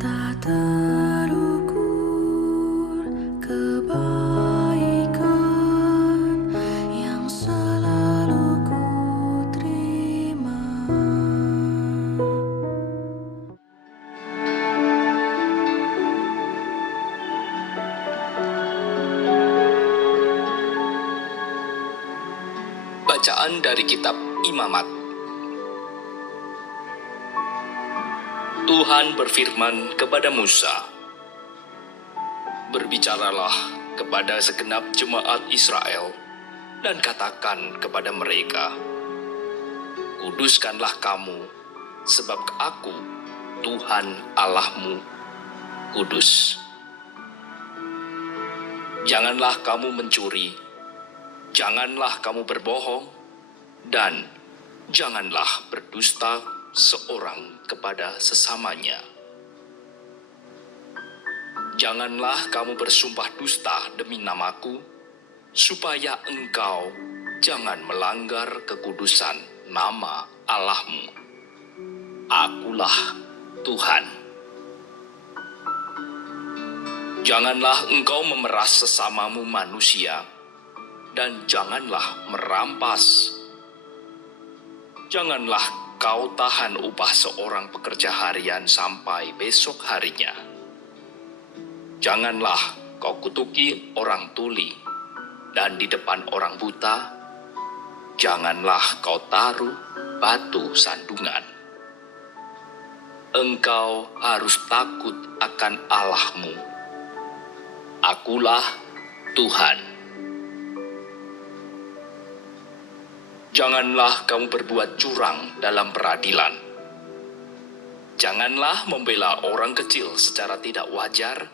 Tak terukur kebaikan yang selalu ku terima. Bacaan dari kitab Imamat. Tuhan berfirman kepada Musa, "Berbicaralah kepada segenap jemaat Israel dan katakan kepada mereka, kuduskanlah kamu, sebab aku, Tuhan Allahmu, kudus. Janganlah kamu mencuri, janganlah kamu berbohong, dan janganlah berdusta seorang kepada sesamanya. Janganlah kamu bersumpah dusta demi namaku, supaya engkau jangan melanggar kekudusan nama Allahmu. Akulah Tuhan. Janganlah engkau memeras sesamamu manusia, dan janganlah merampas. Janganlah kau tahan upah seorang pekerja harian sampai besok harinya. Janganlah kau kutuki orang tuli, dan di depan orang buta, janganlah kau taruh batu sandungan. Engkau harus takut akan Allahmu. Akulah Tuhan. Janganlah kamu berbuat curang dalam peradilan. Janganlah membela orang kecil secara tidak wajar,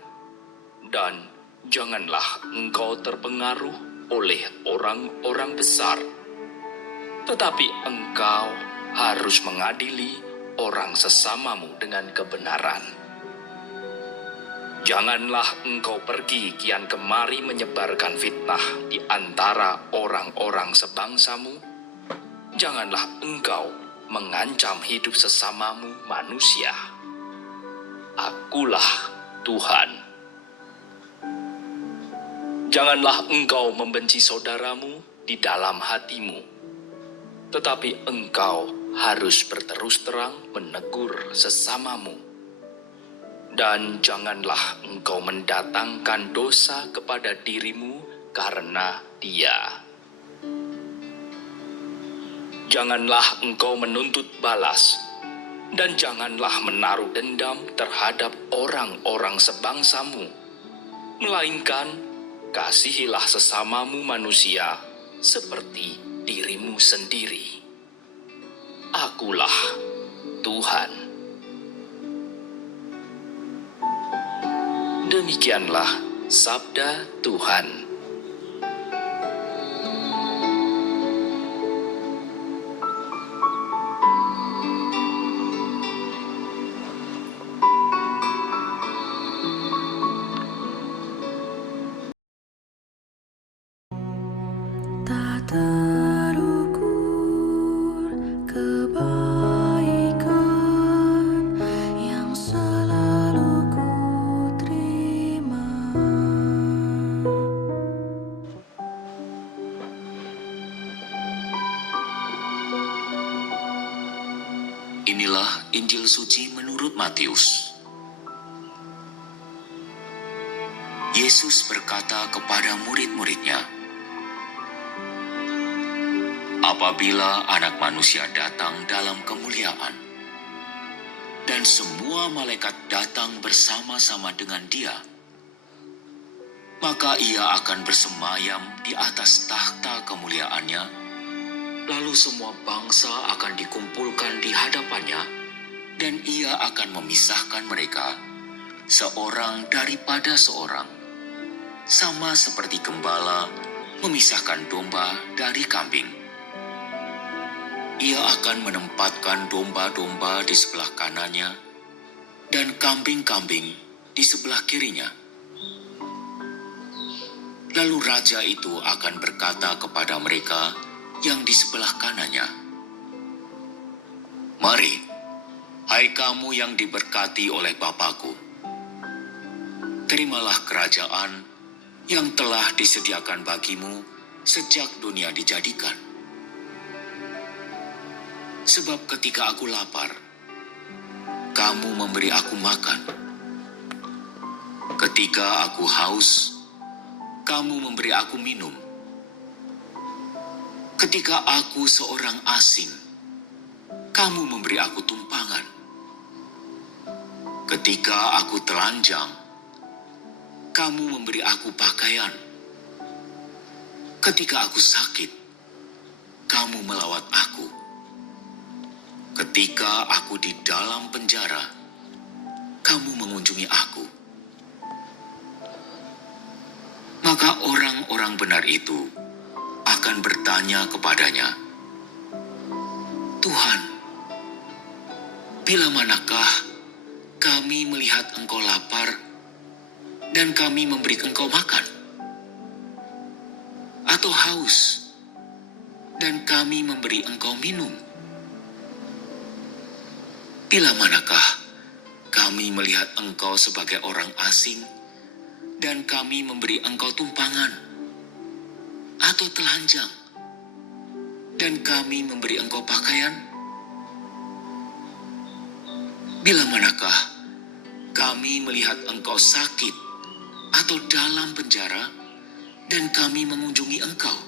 dan janganlah engkau terpengaruh oleh orang-orang besar. Tetapi engkau harus mengadili orang sesamamu dengan kebenaran. Janganlah engkau pergi kian kemari menyebarkan fitnah di antara orang-orang sebangsamu. Janganlah engkau mengancam hidup sesamamu manusia. Akulah Tuhan. Janganlah engkau membenci saudaramu di dalam hatimu, tetapi engkau harus berterus terang menegur sesamamu. Dan janganlah engkau mendatangkan dosa kepada dirimu karena dia. Janganlah engkau menuntut balas, dan janganlah menaruh dendam terhadap orang-orang sebangsamu, melainkan kasihilah sesamamu manusia seperti dirimu sendiri. Akulah Tuhan. Demikianlah sabda Tuhan. Tak terukur kebaikan yang selalu ku terima. Inilah Injil suci menurut Matius. Yesus berkata kepada murid-muridnya, "Apabila Anak Manusia datang dalam kemuliaan, dan semua malaikat datang bersama-sama dengan Dia, maka Ia akan bersemayam di atas takhta kemuliaannya, lalu semua bangsa akan dikumpulkan di hadapannya, dan Ia akan memisahkan mereka, seorang daripada seorang, sama seperti gembala memisahkan domba dari kambing. Ia akan menempatkan domba-domba di sebelah kanannya dan kambing-kambing di sebelah kirinya. Lalu raja itu akan berkata kepada mereka yang di sebelah kanannya, 'Mari, Hai kamu yang diberkati oleh Bapa-Ku, terimalah kerajaan yang telah disediakan bagimu sejak dunia dijadikan. Sebab ketika aku lapar, kamu memberi aku makan. Ketika aku haus, kamu memberi aku minum. Ketika aku seorang asing, kamu memberi aku tumpangan. Ketika aku telanjang, kamu memberi aku pakaian. Ketika aku sakit, kamu melawat aku. Ketika aku di dalam penjara, kamu mengunjungi aku. Maka orang-orang benar itu akan bertanya kepadanya, Tuhan, bila manakah kami melihat Engkau lapar dan kami memberi Engkau makan? Atau haus dan kami memberi Engkau minum? Bila manakah kami melihat Engkau sebagai orang asing dan kami memberi Engkau tumpangan? Atau telanjang dan kami memberi Engkau pakaian? Bila manakah kami melihat Engkau sakit atau dalam penjara dan kami mengunjungi Engkau?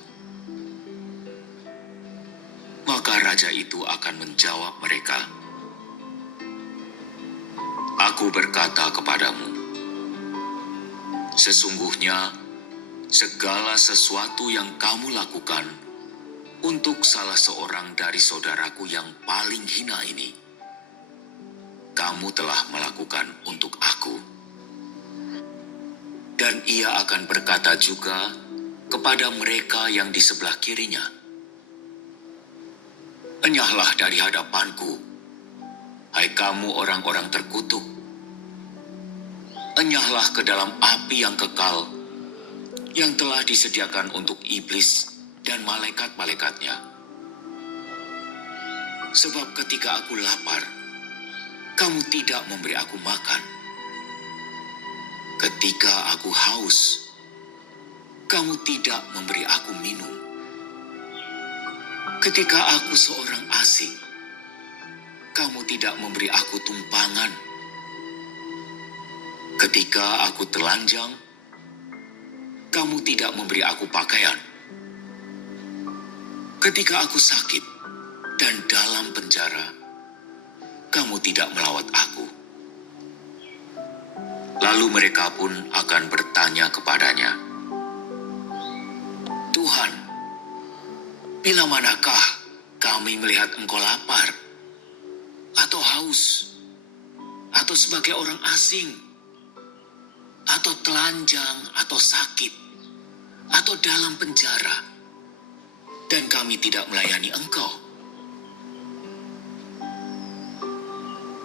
Maka raja itu akan menjawab mereka, Aku berkata kepadamu, sesungguhnya segala sesuatu yang kamu lakukan untuk salah seorang dari saudaraku yang paling hina ini, kamu telah melakukan untuk aku. Dan ia akan berkata juga kepada mereka yang di sebelah kirinya, Enyahlah dari hadapanku, hai kamu orang-orang terkutuk. Enyahlah ke dalam api yang kekal, yang telah disediakan untuk iblis dan malaikat-malaikatnya. Sebab ketika aku lapar, kamu tidak memberi aku makan. Ketika aku haus, kamu tidak memberi aku minum. Ketika aku seorang asing, kamu tidak memberi aku tumpangan. Ketika aku telanjang, kamu tidak memberi aku pakaian. Ketika aku sakit dan dalam penjara, kamu tidak melawat aku. Lalu mereka pun akan bertanya kepadanya, Tuhan, bila manakah kami melihat Engkau lapar, atau haus, atau sebagai orang asing, atau telanjang, atau sakit, atau dalam penjara, dan kami tidak melayani Engkau?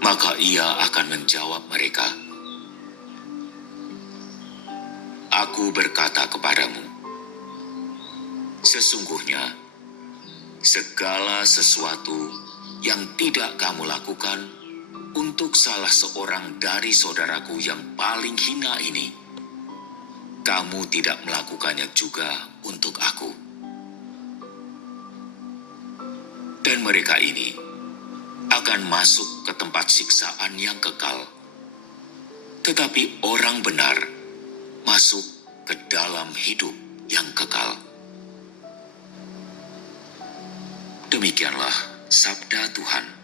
Maka ia akan menjawab mereka, Aku berkata kepadamu, sesungguhnya segala sesuatu yang tidak kamu lakukan untuk salah seorang dari saudaraku yang paling hina ini, kamu tidak melakukannya juga untuk aku. Dan mereka ini akan masuk ke tempat siksaan yang kekal, tetapi orang benar masuk ke dalam hidup yang kekal. Demikianlah sabda Tuhan.